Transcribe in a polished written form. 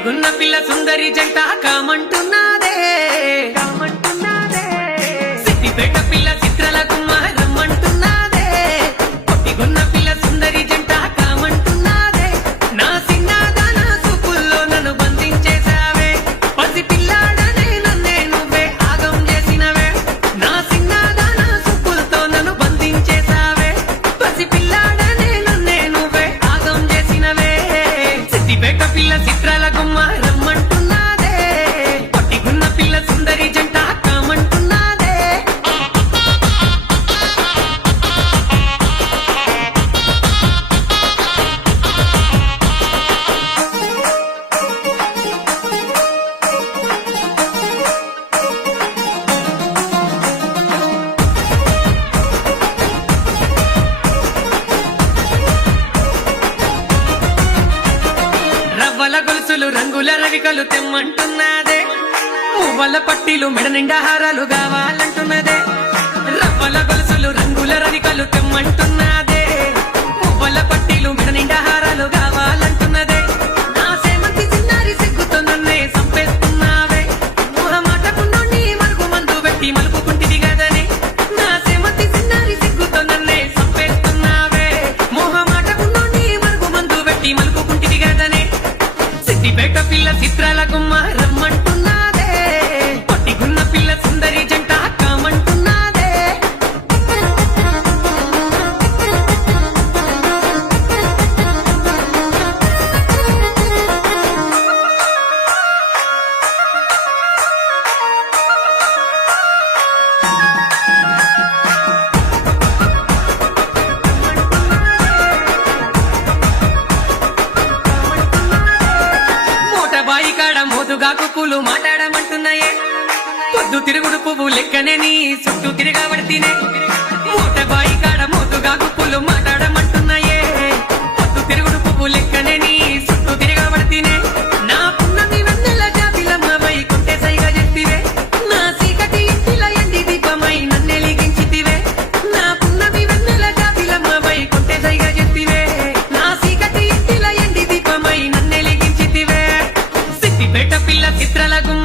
పొట్టిగున్న పిల్ల సుందరి జంట కామంటున్నాదే సిద్దిపేట పిల్ల చిత్రల గుమ్మ రమ్మంటున్నాదే పొట్టిగున్న పిల్ల సుందరి జంట కామంటున్నాదే నా సిన్నదాన చూపుల్లో నన్ను బంధించేశావే పసి పిల్లాడనే నన్నే నువ్వే ఆగం చేసినవే నా సిన్నదాన చూపులతో నన్ను బంధించేశావే పసి పిల్లాడనే నన్నే నువ్వే ఆగం చేసినవే సిద్దిపేట పిల్ల చిత్రాల గుమ్మ రమ్మంటున్నాదే పొట్టిగున్న పిల్ల సుందరి జంట కామంటున్నాదే రవ్వల గొలుసులు రంగుల రవికలు తెమ్మంటున్నదే మువ్వల పట్టీలు మెడ నిండా హారాలు కావాలంటున్నదే రవ్వల గొలుసులు రంగుల రవికలు తెమ్మంటున్నదే మువ్వల పట్టీలు మెడ నిండా హారాలు కావాలంటున్నదే నా సేమంతి చిన్నారి సిగ్గుతో నన్నే సంపేస్తున్నావే మొహమాటకుండా నీ మరుగు మందు పెట్టి మలుపుకుంటిది కదనే నా సేమంతి చిన్నారి సిగ్గుతో నన్నే సంపేస్తున్నావే మొహమాటకుండా నీ మరుగు మందు పెట్టి మలుపుకుంటిది కదనే సిద్దిపేట పిల్ల చిత్రాల గుమ్మ రమ్మంటున్నాదే పొట్టిగున్న పిల్ల సుందరి జంట కామంటున్నాదే మోటబాయి కాడ మోదుగాకు పూలు మాట్లాడమంటున్నాయే పొద్దు తిరుగుడు పువ్వు లెక్కనే నీ చుట్టూ తిరగబడితేనే మోటబాయి కాడ మోదుగాకు పూలు మాట్లాడమంటున్నాయే పొద్దు తిరుగుడు పువ్వు లెక్కనే నీ చుట్టూ తిరగబడితేనే నా పున్నమి వెన్నెల జాబిలమ్మ వైకుంటే సైగా చెప్తివే నా చీకటి ఇంటిల ఎండి దీపమై నన్నెలిగించితివే నా పున్నమి వెన్నెల జాబిలమ్మ వైకుంటే సైగా చెప్తివే నా చీకటి ఇంటిల ఎండి దీపమై నన్నెలిగించితివే సిద్దిపేట పిల్ల చిత్రాల గుమ్మ